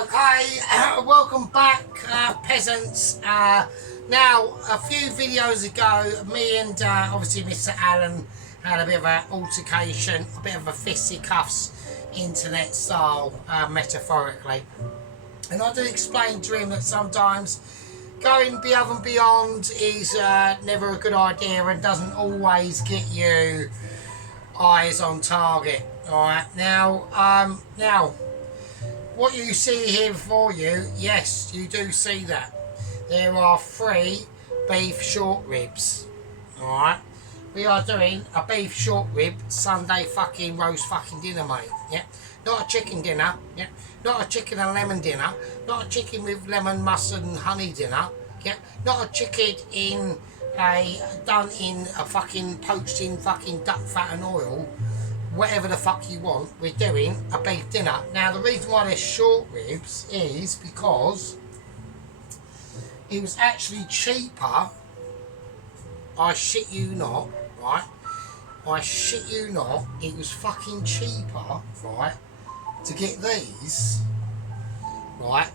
Okay, welcome back, peasants. Now, a few videos ago, me and obviously Mr. Allen had a bit of an altercation, a bit of a fisticuffs, internet style, metaphorically. And I did explain to him that sometimes going above and beyond is never a good idea and doesn't always get you eyes on target. Alright, now, what you see here before you, yes, you do see that. There are 3 beef short ribs. Alright? We are doing a beef short rib Sunday fucking roast fucking dinner, mate. Yeah? Not a chicken dinner. Yeah? Not a chicken and lemon dinner. Not a chicken with lemon, mustard and honey dinner. Yeah? Not a chicken done in a fucking poached in fucking duck fat and oil. Whatever the fuck you want, we're doing a beef dinner. Now, the reason why they're short ribs is because it was actually cheaper, I shit you not, right? I shit you not, it was fucking cheaper, right, to get these, right?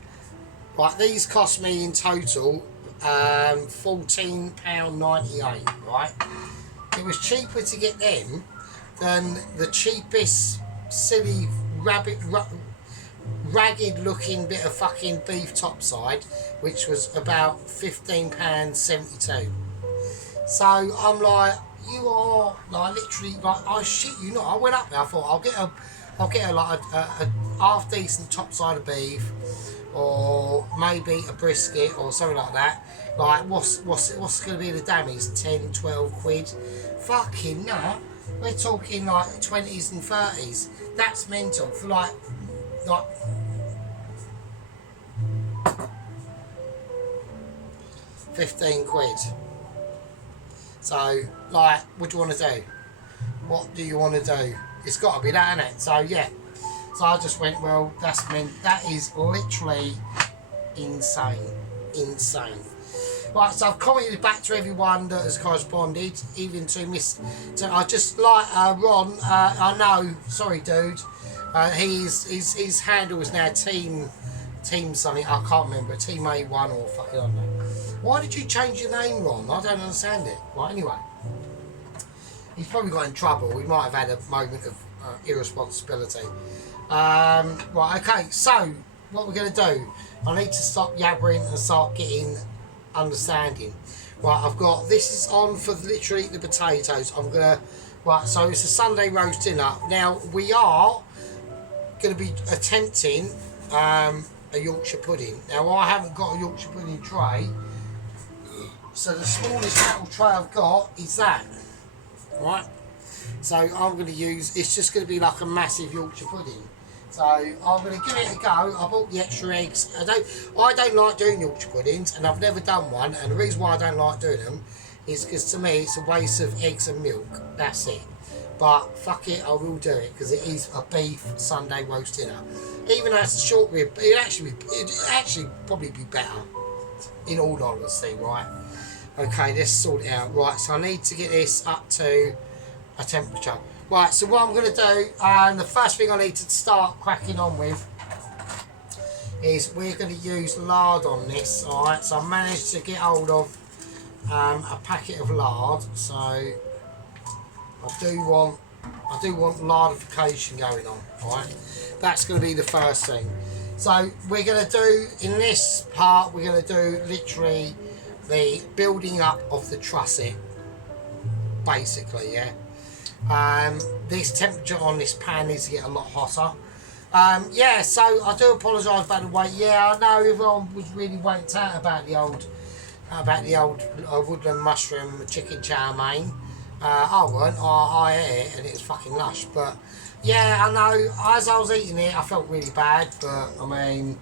Right, these cost me in total £14.98, right? It was cheaper to get them than the cheapest, silly, ragged looking bit of fucking beef topside, which was about £15.72. So I'm like, you are like literally like, I shit you not. I went up there, I thought I'll get a like a half decent topside of beef, or maybe a brisket or something like that. Like what's going to be the damage? 10, 12 quid? Fucking no. We're talking like 20s and 30s. That's mental. For like 15 quid. So, like, what do you want to do? What do you want to do? It's got to be that, innit? So, yeah. So I just went, well, that is literally insane. Insane. Right, so I've commented back to everyone that has corresponded, even to I just like Ron. I know, sorry, dude. His handle is now team something. I can't remember. Team A1 or fucking I don't know. Why did you change your name, Ron? I don't understand it. Right, anyway, he's probably got in trouble. We might have had a moment of irresponsibility. Right, okay. So what we're gonna do? I need to stop yabbering and start getting understanding. Right, I've got this is on for literally the potatoes. I'm gonna so it's a Sunday roast dinner. Now we are gonna be attempting a Yorkshire pudding. Now I haven't got a Yorkshire pudding tray, so the smallest metal tray I've got is that. Right, so I'm gonna use, it's just gonna be like a massive Yorkshire pudding. So I'm going to give it a go. I bought the extra eggs. I don't like doing Yorkshire puddings, and I've never done one. And the reason why I don't like doing them is because to me it's a waste of eggs and milk. That's it. But fuck it, I will do it because it is a beef Sunday roast dinner. Even though it's a short rib, it'd actually probably be better. In all honesty, right? Okay, let's sort it out. Right, so I need to get this up to a temperature. Right, so what I'm going to do, and the first thing I need to start cracking on with is we're going to use lard on this. Alright, so I managed to get hold of a packet of lard, so I do want lardification going on. Alright, that's going to be the first thing. So we're going to do, in this part, we're going to do literally the building up of the trusset, basically, yeah. This temperature on this pan needs to get a lot hotter. Yeah, so I do apologise about the wait. Yeah, I know everyone was really waiting out about the old woodland mushroom chicken chow mein. I weren't. I ate it and it was fucking lush. But yeah, I know. As I was eating it, I felt really bad. But I mean,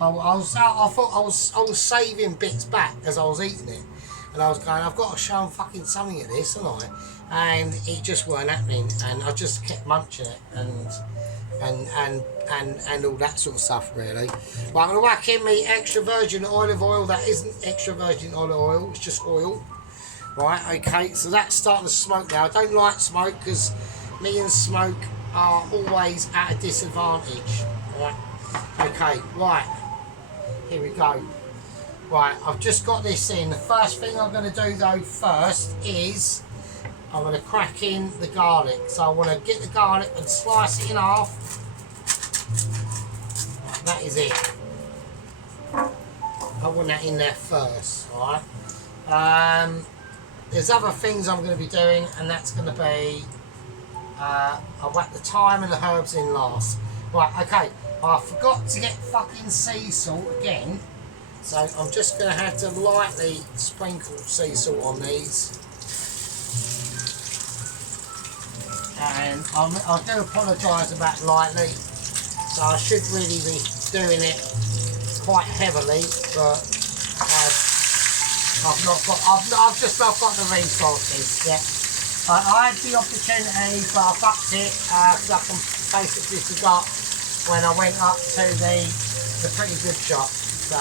I thought I was saving bits back as I was eating it. And I was going, I've got to show them fucking something of this, haven't I? And it just weren't happening, and I just kept munching it and all that sort of stuff, really. Right, I'm going to whack in me extra virgin olive oil. That isn't extra virgin olive oil, it's just oil. Right, okay, so that's starting to smoke now. I don't like smoke because me and smoke are always at a disadvantage. Right, Okay, right, here we go. Right, I've just got this in. The first thing I'm going to do though first is I'm going to crack in the garlic. So I want to get the garlic and slice it in half. That is it. I want that in there first, alright? There's other things I'm going to be doing, and that's going to be I'll whack the thyme and the herbs in last. Right, okay, I forgot to get fucking sea salt again, so I'm just going to have to lightly sprinkle sea salt on these. And I do apologise about lightly, so I should really be doing it quite heavily, but I've just not got the resources yet. I had the opportunity, but I fucked it because I basically forgot when I went up to the Pretty Good shop. So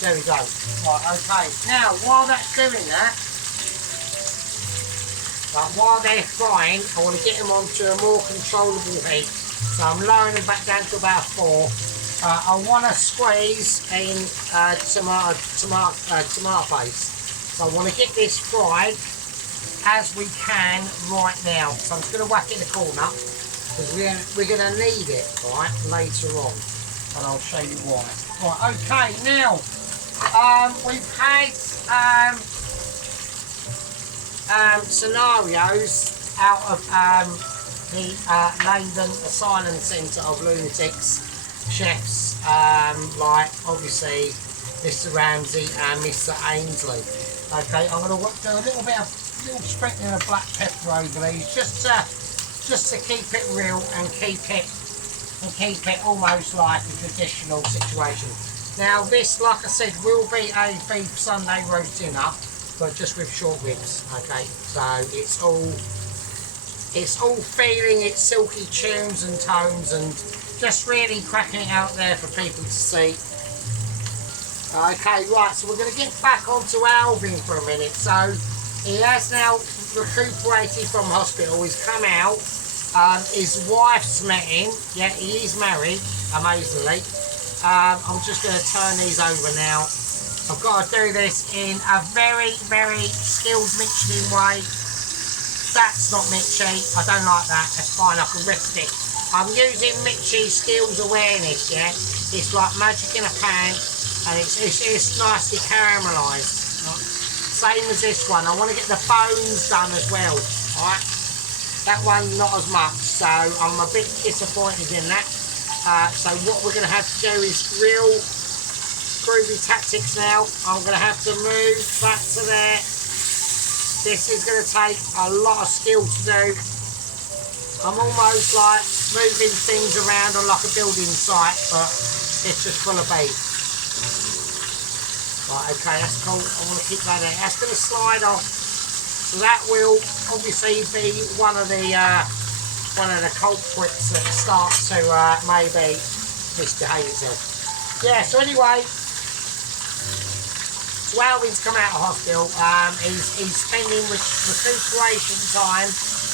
there we go. Right, okay. Now while that's doing that, while they're frying, I want to get them onto a more controllable heat. So I'm lowering them back down to about 4. I want to squeeze in tomato paste. So I want to get this fried as we can right now. So I'm just going to whack it in the corner because we're going to need it right later on, and I'll show you why. Right, okay. Now we've had scenarios out of the London Asylum Centre of Lunatics chefs, like obviously Mr. Ramsay and Mr. Ainsley. Okay, I'm going to do a little sprinkling of black pepper over these, just to keep it real and keep it almost like a traditional situation. Now this, like I said, will be a beef Sunday roast dinner, but just with short ribs. Okay, so it's all feeling its silky tunes and tones, and just really cracking it out there for people to see. Okay, right, so we're going to get back onto Alvin for a minute. So he has now recuperated from hospital. He's come out. His wife's met him. Yeah, he is married, amazingly. I'm just going to turn these over now. I've got to do this in a very, very skilled Michelin way. That's not Mitchy. I don't like that. That's fine. I can rest it. I'm using Mitchy's skills awareness. Yeah, it's like magic in a pan. And it's nicely caramelised. Right? Same as this one. I want to get the bones done as well. Right? That one not as much, so I'm a bit disappointed in that. So what we're going to have to do is real groovy tactics now. I'm going to have to move back to there. This is going to take a lot of skill to do. I'm almost like moving things around on like a building site, but it's just full of beef. Right, okay, that's cool. I want to keep that there. That's going to slide off. So that will obviously be one of the culprits that starts to maybe misbehave itself. Yeah. So anyway, so Alvin's come out of hospital. He's spending recuperation time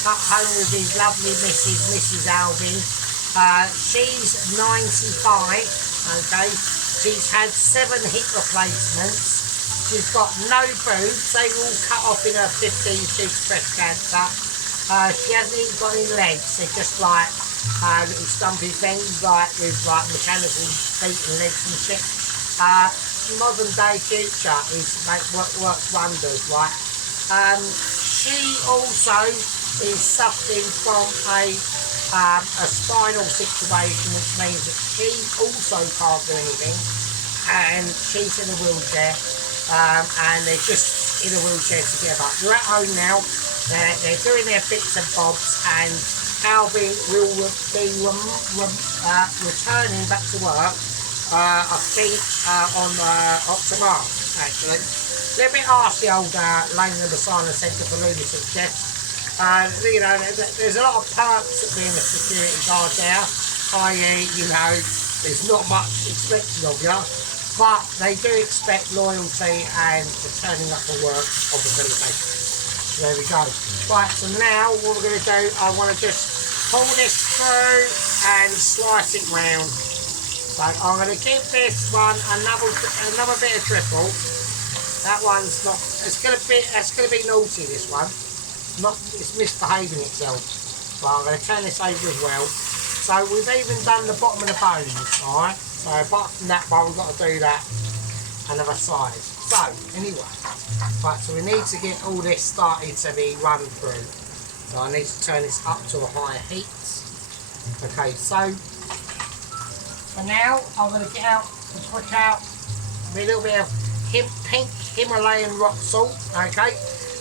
at home with his lovely Mrs. Alvin. She's 95. Okay. She's had 7 hip replacements. She's got no boobs. They were all cut off in her 50s due to breast cancer. She hasn't even got any legs. They're just like little stumpy things, like with like mechanical feet and legs and shit. Modern day future works wonders, right? She also is suffering from a spinal situation, which means that she also can't do anything, and she's in a wheelchair, and they're just in a wheelchair together. They're at home now. They're doing their bits and bobs, and Alvin will be returning back to work, I think, on tomorrow, actually. They're a bit harsh, the old Lane Asylum Centre for Lunatic Chefs. You know, there's a lot of perks at being a security guard there, i.e., you know, there's not much expected of you, but they do expect loyalty and turning up for work of the village. So there we go. Right, so now what we're going to do, I want to just pull this through and slice it round. So I'm going to give this one another bit of triple. That one's not. It's going to be naughty. This one, it's misbehaving itself. So I'm going to turn this over as well. So we've even done the bottom of the bones. All right. So apart from that one, we've got to do that another side. So anyway, right. So we need to get all this started to be run through. So I need to turn this up to a higher heat. Okay. So for now, I'm going to get out and put out a little bit of pink Himalayan rock salt. Okay.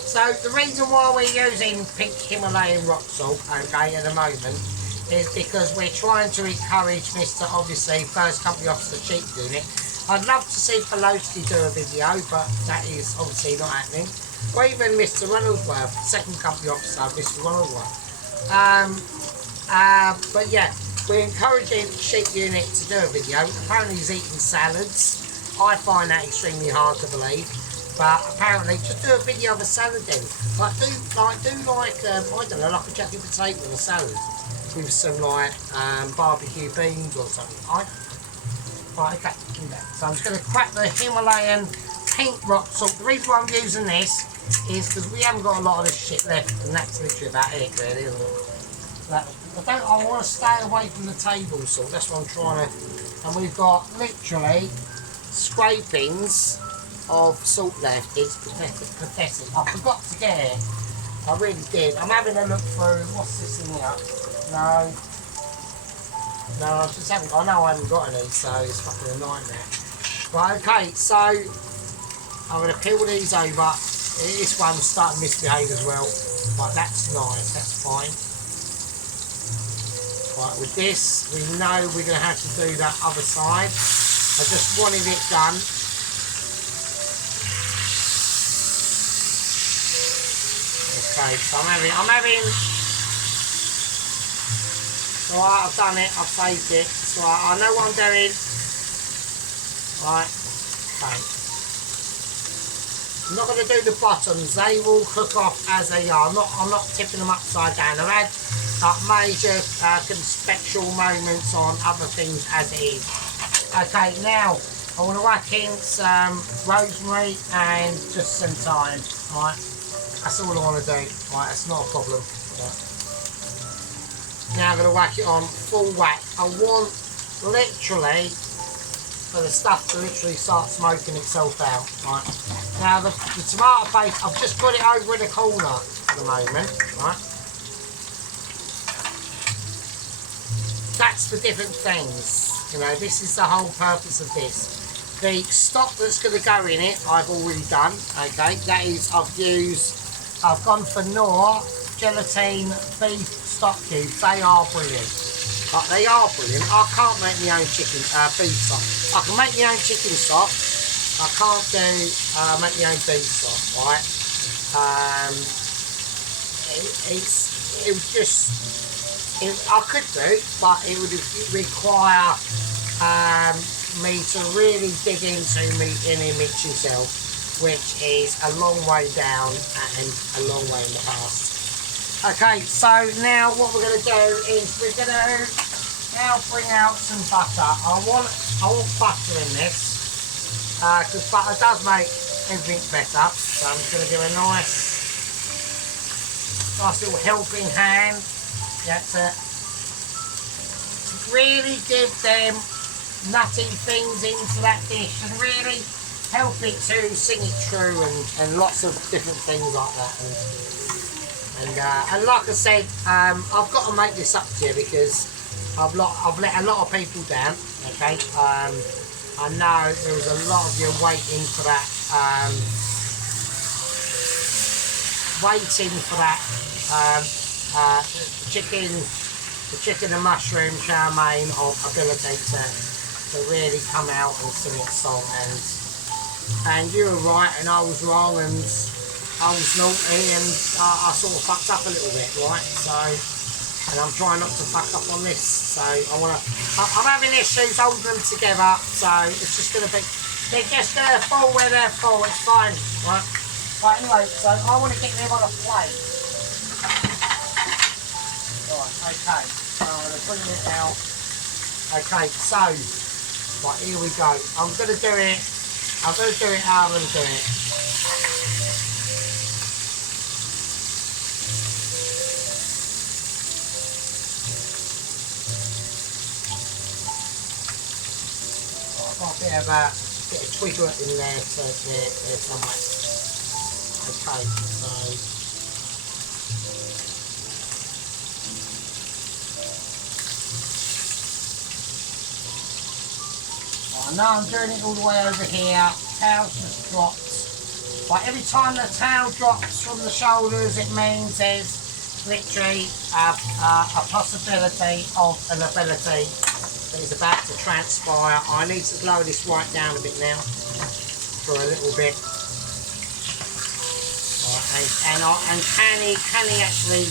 So the reason why we're using pink Himalayan rock salt, okay, at the moment, is because we're trying to encourage Mr. Obviously First Company Officer Sheep Unit. I'd love to see Pelosi do a video, but that is obviously not happening. Or even Mr. Ronaldsworth, Second Company Officer, Mr. Ronaldsworth. But yeah, we're encouraging Sheep Unit to do a video. Apparently he's eating salads. I find that extremely hard to believe. But apparently, just do a video of a salad then. I don't know, like a jacket potato and a salad with some barbecue beans or something. Right, okay, do that. So I'm just going to crack the Himalayan pink rock salt. The reason why I'm using this is because we haven't got a lot of this shit left, and that's literally about it, really, isn't it? I want to stay away from the table salt. That's what I'm trying to. And we've got literally scrapings of salt left. It's pathetic. I forgot to get it. I really did. I'm having a look through. What's this in here? No, I just haven't. I know I haven't got any, so it's fucking a nightmare. Right, okay. So I'm going to peel these over. This one's starting to misbehave as well. Right, that's nice. That's fine. Right, with this, we know we're going to have to do that other side. I just wanted it done. Okay, so I'm having. Alright, I've done it. I've saved it. It's alright. I know what I'm doing. Right. Okay. I'm not going to do the bottoms. They will cook off as they are. I'm not tipping them upside down. I've had major contextual moments on other things as it is. Okay, now I want to whack in some rosemary and just some thyme. Right. That's all I want to do. Right, that's not a problem. Right. Now I'm going to whack it on full whack. I want literally for the stuff to literally start smoking itself out. Right. Now the tomato paste, I've just put it over in the corner at the moment. Right. That's for different things. You know, this is the whole purpose of this. The stock that's going to go in it, I've already done. Okay, that is I've gone for Knorr Gelatine beef stock cubes. They are brilliant. They are brilliant. I can't make my own chicken beef stock. I can make my own chicken stock. I can't make my own beef stock. Right? I could do, but it would require me to really dig into meat in image itself, which is a long way down and a long way in the past. Okay, so now what we're going to do is we're going to now bring out some butter. I want butter in this because butter does make everything better. So I'm just going to give a nice little helping hand. That's it. Really give them nutty things into that dish and really help it to sing it true and lots of different things like that. And like I said, I've got to make this up to you because I've let a lot of people down. Okay, I know there was a lot of you waiting for that, the chicken and mushroom chow mein of ability to really come out and sing its song. And you were right and I was wrong and I was naughty and I sort of fucked up a little bit, right? So, and I'm trying not to fuck up on this. So I'm having issues holding them together. So it's just gonna be, they're just gonna fall where they're full. It's fine, right? Right, anyway, so I want to get them on a plate. Right. Right, okay, so I'm going to bring it out. Okay, so, right, here we go. I'm going to do it how I'm going to do it. I've got a bit of twiggle in there, so there somewhere. Okay, so I know I'm doing it all the way over here. Tail just drops. But every time the tail drops from the shoulders, it means there's literally a possibility of an ability that is about to transpire. I need to lower this right down a bit now for a little bit. Right, and can he actually,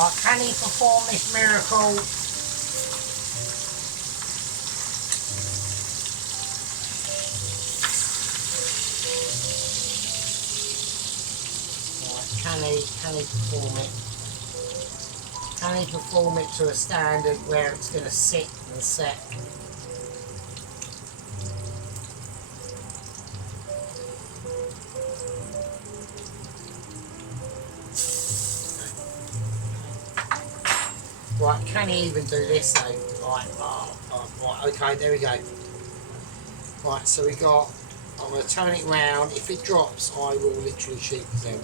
like, can he perform this miracle? Can he perform it? Can he perform it to a standard where it's going to sit and set? Right, can he even do this though? Right, right, okay, there we go. Right, so I'm going to turn it round. If it drops, I will literally shoot them.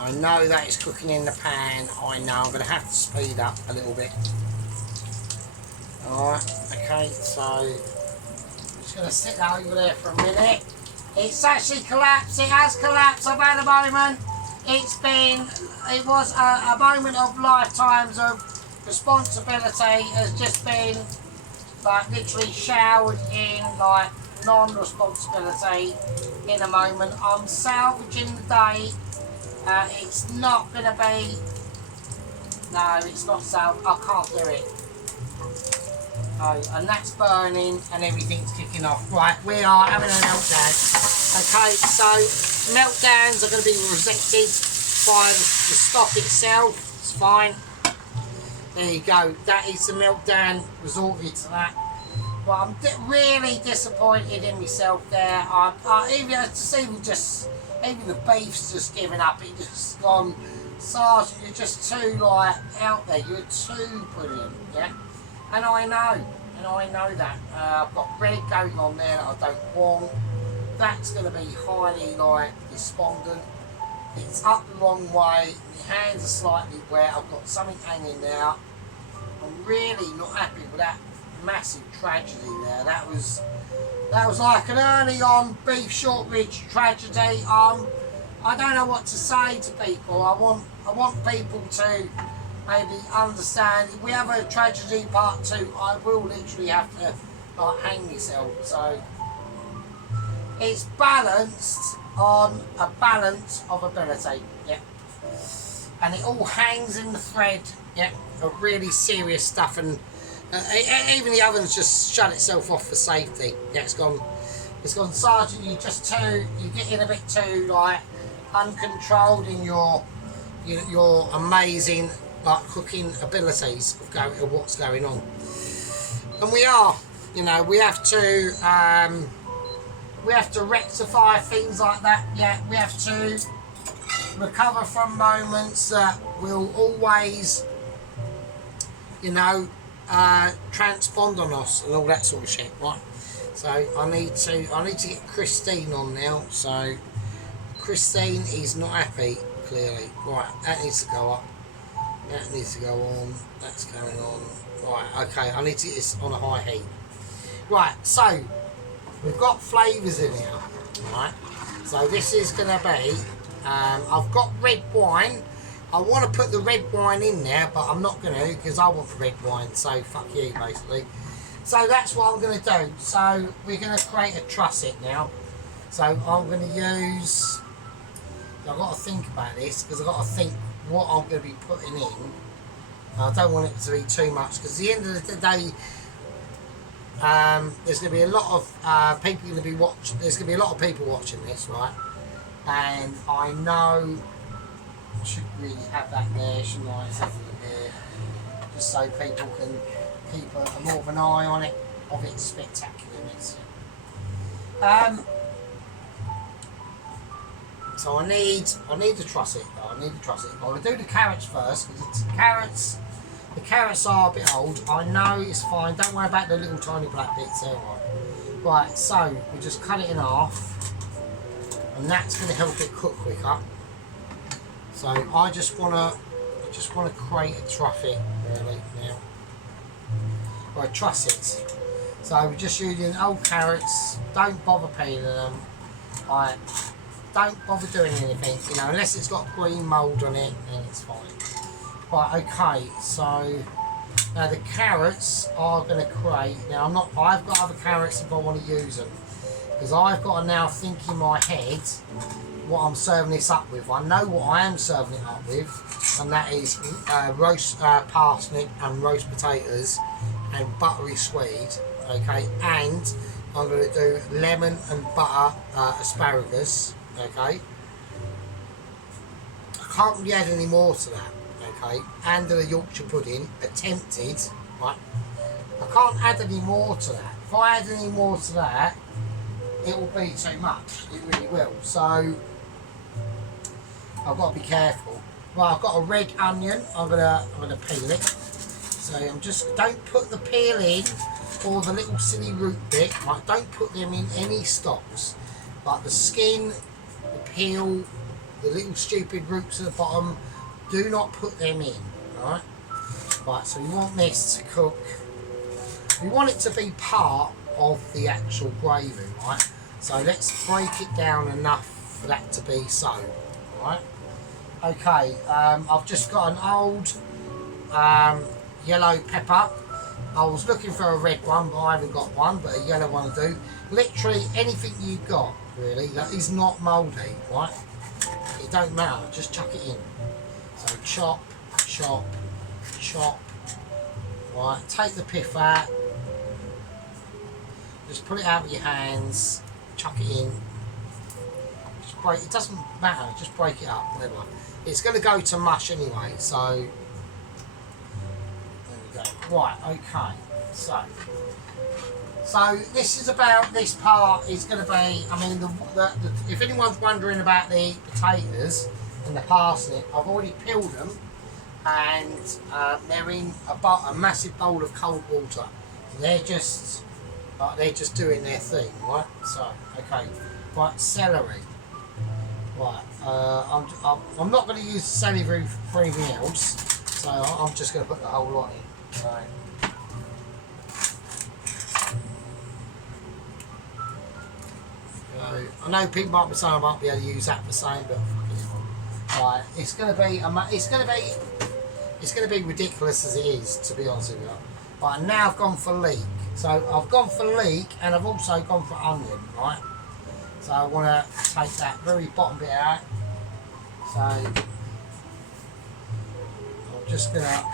I know that it's cooking in the pan. I know I'm going to have to speed up a little bit. Alright, okay, so I'm just going to sit over there for a minute. It's actually collapsed. It has collapsed. I've had a moment. It was a moment of lifetimes of responsibility. Has just been like literally showered in like non-responsibility in a moment. I'm salvaging the day. It's not going to be, no, it's not salvaged. I can't do it. Oh, and that's burning and everything's kicking off. Right, we are having a meltdown. Okay, so meltdowns are going to be rejected by the stock itself. It's fine. There you go. That is the meltdown. Resorted to that. But I'm really disappointed in myself there. Even the beef's just given up. It's just gone, Sergeant, you're just too like out there. You're too brilliant, yeah. And I know that. I've got red going on there that I don't want. That's going to be highly like despondent. It's up the wrong way. My hands are slightly wet. I've got something hanging there. I'm really not happy with that massive tragedy there. That was like an early on beef short ribs tragedy. I don't know what to say to people. I want people to maybe understand. If we have a tragedy part 2, I will literally have to like hang myself. So it's balanced on a balance of ability. Yeah. And it all hangs in the thread. Yeah. Of really serious stuff, and even the oven's just shut itself off for safety. Yeah, it's gone, Sergeant, you're getting a bit too like uncontrolled in your amazing like cooking abilities of what's going on. And we are, we have to rectify things like that. Yeah, we have to recover from moments that will always, transpond on us and all that sort of shit, right? So I need to get Christine on now. So Christine is not happy, clearly. Right, that needs to go up. That needs to go on. That's going on. Right, okay, I need to get this on a high heat. Right, so we've got flavours in here. Right, so this is going to be, I've got red wine. I want to put the red wine in there, but I'm not going to because I want the red wine, so fuck you, basically. So that's what I'm going to do. So we're going to create a trusset now. So I'm going to use, I've got to think about this because I've got to think what I'm going to be putting in. I don't want it to be too much because at the end of the day, there's going to be a lot of people going to be watching. There's going to be a lot of people watching this, right? And I know I should really have that there, shouldn't I? It's everything there, just so people can keep a more of an eye on it of its spectacularness. So I need to truss it. I need to truss it. I'm going to do the carrots first because the carrots are a bit old. I know it's fine. Don't worry about the little tiny black bits. They're alright. Right. So we just cut it in half, and that's going to help it cook quicker. So I just want to create a truffle really now. Or a truss it. So we're just using old carrots. Don't bother peeling them. Don't bother doing anything, you know, unless it's got green mould on it, then it's fine. Right, okay, so now the carrots are going to create. Now I've got other carrots if I want to use them, because I've got to now think in my head what I'm serving this up with. I know what I am serving it up with, and that is roast parsnip and roast potatoes and buttery swede, okay, and I'm going to do lemon and butter asparagus, okay. I can't really add any more to that, okay, and the Yorkshire pudding, attempted, right. I can't add any more to that. If I add any more to that, it will be too much, it really will. So I've got to be careful. Right, I've got a red onion, I'm gonna peel it. So I'm just, don't put the peel in, or the little silly root bit, right, don't put them in any stocks. Like the skin, the peel, the little stupid roots at the bottom, do not put them in, right? Right, so we want this to cook, we want it to be part of the actual gravy, right? So let's break it down enough for that to be so, right? Okay, I've just got an old yellow pepper. I was looking for a red one, but I haven't got one, but a yellow one will do. Literally anything you've got, really, that is not mouldy, right? It don't matter, just chuck it in. So chop, chop, chop. Right, take the pith out. Just put it out with your hands, chuck it in. Just break, it doesn't matter, just break it up, whatever. It's going to go to mush anyway, so right, okay, so this is about, this part is going to be, I mean, if anyone's wondering about the potatoes and the parsnip, I've already peeled them, and they're in a massive bowl of cold water. They're just doing their thing, right? So, okay, right, celery. Right, I'm not going to use celery for anything else, so I'm just going to put the whole lot in. Right. I know people might be saying I might be able to use that for saying, but right, it's going to be ridiculous as it is, to be honest with you. Right, now I've gone for leek. So I've gone for leek, and I've also gone for onion, right? So I want to take that very bottom bit out. So I'm just going to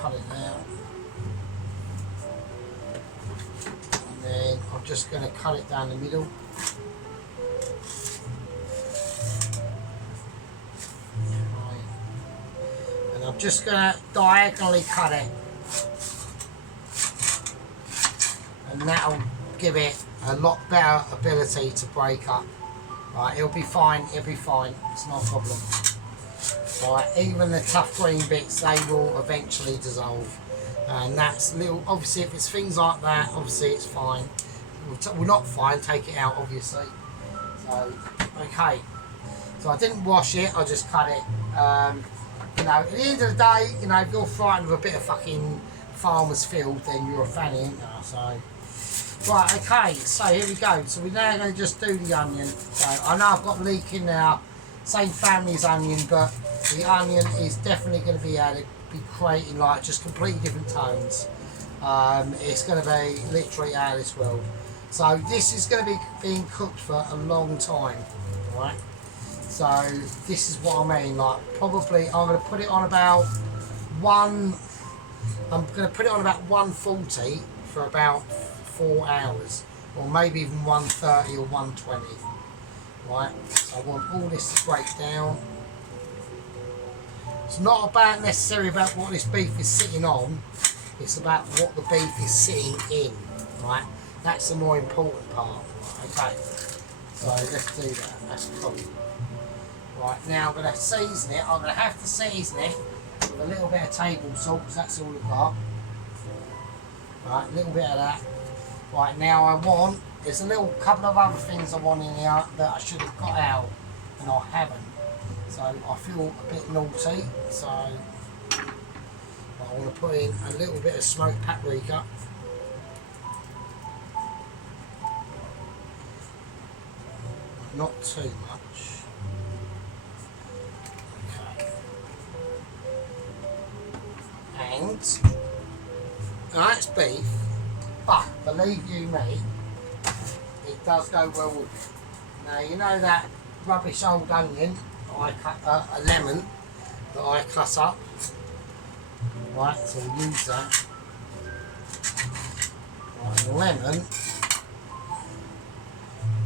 cut it out, and then I'm just going to cut it down the middle. Right. And I'm just going to diagonally cut it, and that'll give it a lot better ability to break up. Right, it'll be fine, it's not a problem. Right, even the tough green bits, they will eventually dissolve, and that's little, obviously if it's things like that, obviously it's fine. Well, not fine, take it out obviously. So, okay, so I didn't wash it, I just cut it. You know, at the end of the day, you know, if you're frightened of a bit of fucking farmer's field, then you're a fanny, ain't you? So, right, okay, so here we go. So we're now going to just do the onion. So I know I've got leek in there, same family as onion, but the onion is definitely going to be able to be creating like just completely different tones. It's going to be literally out of this world. So this is going to be being cooked for a long time, right? So this is what I mean, like probably I'm going to put it on about I'm going to put it on about 140 for about 4 hours, or maybe even 130 or 120. Right, so I want all this to break down. It's not about necessarily about what this beef is sitting on, it's about what the beef is sitting in, right? That's the more important part. Okay, so let's do that, that's cool. Right, now I'm going to season it. I'm going to have to season it with a little bit of table salt, because that's all I've got. Right, a little bit of that. Right, now there's a little couple of other things I want in here that I should have got out, and I haven't. So I feel a bit naughty, so I want to put in a little bit of smoked paprika. Not too much. Okay. And it's beef, but believe you me, it does go well with it. Now you know that rubbish old onion that I cut, a lemon that I cut up. Right, so we'll use that. Right, the lemon.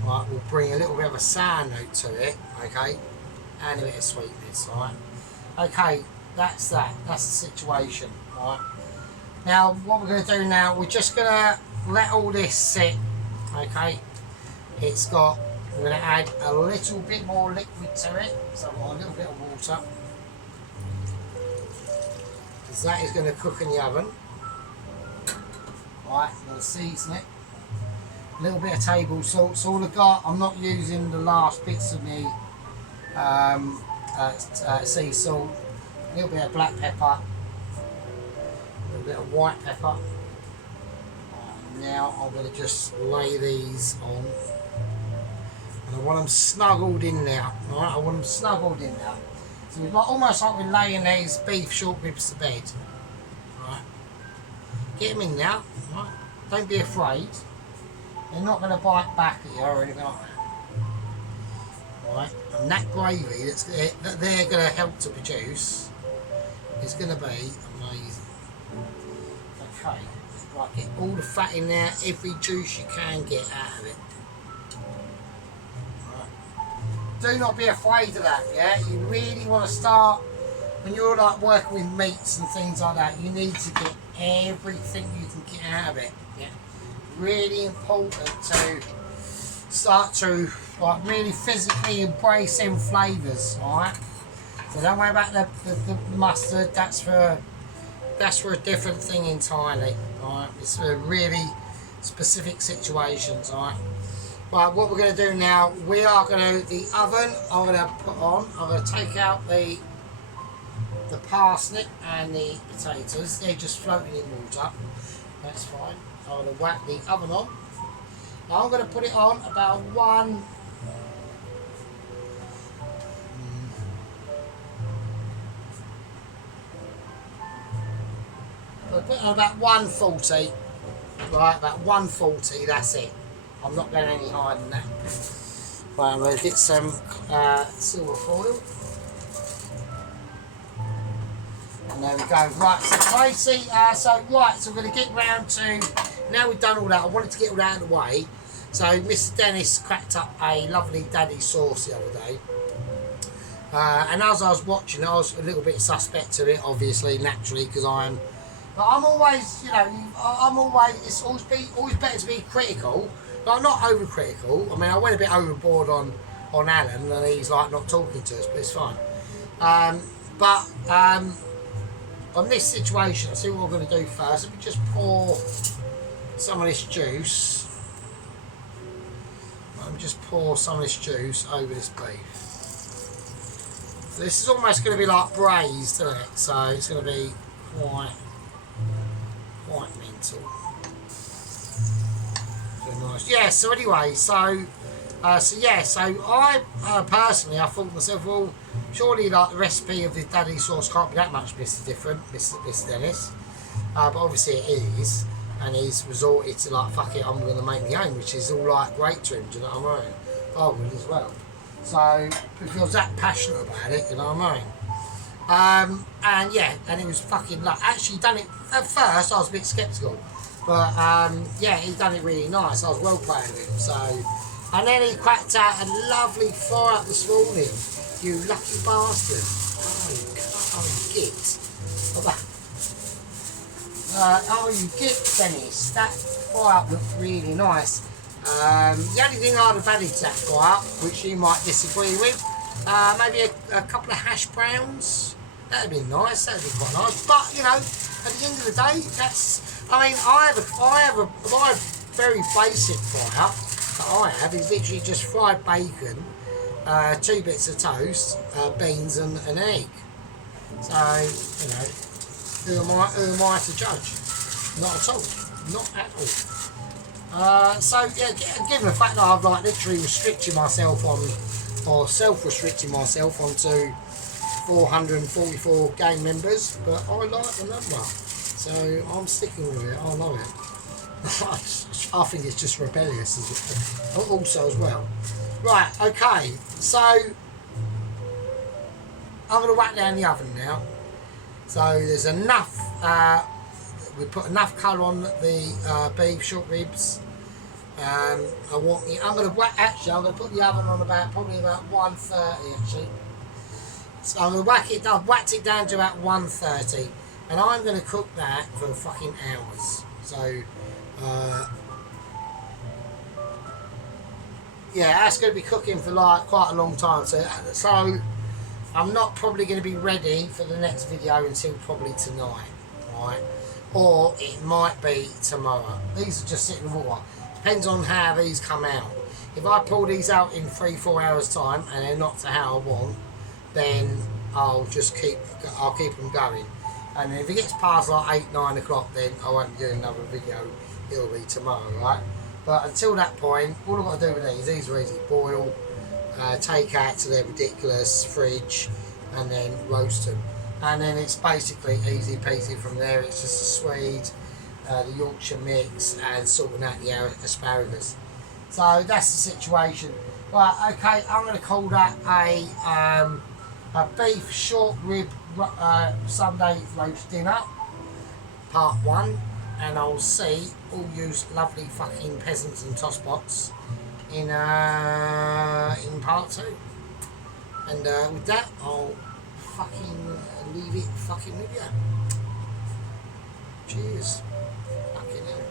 Right, we'll bring a little bit of a sour note to it, okay, and a bit of sweetness, right. Okay, that's that. That's the situation, right. Now, what we're going to do now, we're just going to let all this sit, okay. We're going to add a little bit more liquid to it, so a little bit of water, because that is going to cook in the oven. Right, I'm going to season it. A little bit of table salt. So all I've got, I'm not using the last bits of the sea salt. A little bit of black pepper. A little bit of white pepper. Now I'm going to just lay these on. And I want them snuggled in there. Right? I want them snuggled in there. So we've got almost like we're laying these beef short ribs to bed. Right? Get them in there. Right? Don't be afraid. They're not going to bite back at you or anything like that. Right? And that gravy that they're going to help to produce is going to be amazing. Okay. Right, get all the fat in there, every juice you can get out of it. Right. Do not be afraid of that, yeah? You really want to start, when you're like working with meats and things like that, you need to get everything you can get out of it, yeah? Really important to start to like really physically embrace them flavours, alright? So don't worry about the mustard, that's for a different thing entirely, alright? It's for really specific situations, alright? Right, what we're going to do now, we are going to, the oven I'm going to put on, I'm going to take out the parsnip and the potatoes, they're just floating in water, that's fine. I'm going to whack the oven on. Now I'm going to put it on about I'll put it on about 140. Right, about 140, that's it. I'm not going any higher than that. Right, I'm going to get some silver foil. And there we go. Right, so Tracy, so we're going to get round to, now we've done all that, I wanted to get all that out of the way. So Mr. Dennis cracked up a lovely daddy sauce the other day. And as I was watching it, I was a little bit suspect to it, obviously, naturally, because I'm always, you know, it's always better to be critical, but I'm not overcritical. I mean, I went a bit overboard on Alan, and he's like not talking to us, but it's fine. On this situation, I'll see what we're going to do first. Let me just pour some of this juice. Let me just pour some of this juice over this beef. So this is almost going to be like braised, isn't it? So it's going to be quite mental. So nice. Yeah. So anyway, so I personally, I thought to myself, well, surely like the recipe of the daddy sauce can't be that much different, Mr. Dennis. But obviously it is, and he's resorted to like, fuck it, I'm going to make my own, which is all like great to him. Do you know what I mean? I would as well. So, because I was that passionate about it, you know what I mean? And yeah, and it was fucking like, actually done it, at first I was a bit sceptical, but yeah, he done it really nice. I was well proud of him. So, and then he cracked out a lovely 4-up this morning. You lucky bastard. Oh, you git. Oh, you git, Dennis. That 4-up looked really nice. The only thing I'd have added to that 4-up, which you might disagree with, maybe a couple of hash browns. That'd be nice. That'd be quite nice. But you know, at the end of the day, that's. I mean, I have a my very basic 4-up that I have is literally just fried bacon, 2 bits of toast, beans, and an egg. So you know, who am I to judge? Not at all. Not at all. So yeah, given the fact that I've like literally restricted myself on, or self-restricting myself onto 444 gang members, but I like the number, so I'm sticking with it. I love it. I think it's just rebellious also as well. Right, okay, so I'm going to whack down the oven now. So there's enough, we put enough colour on the beef short ribs. I'm going to put the oven on probably about 130 actually. So I'm going to whack it. I've whacked it down to about 130, and I'm going to cook that for fucking hours. So yeah, that's going to be cooking for like quite a long time. So I'm not probably going to be ready for the next video until probably tonight, right? Or it might be tomorrow. These are just sitting in water. Depends on how these come out. If I pull these out in 3-4 hours time and they're not to how I want, then I'll keep them going. And if it gets past like 8-9 o'clock, then I won't be doing another video. It'll be tomorrow, right? But until that point, all I've got to do with these are easy. Boil, take out to their ridiculous, fridge, and then roast them. And then it's basically easy peasy from there. It's just the Swede, the Yorkshire mix, and sorting out the asparagus. So that's the situation. Right, okay, I'm going to call that a beef short rib Sunday roast dinner, part 1, and I'll see all you lovely fucking peasants and tosspots in part 2. And with that, I'll fucking leave it fucking with you. Cheers. Fucking hell.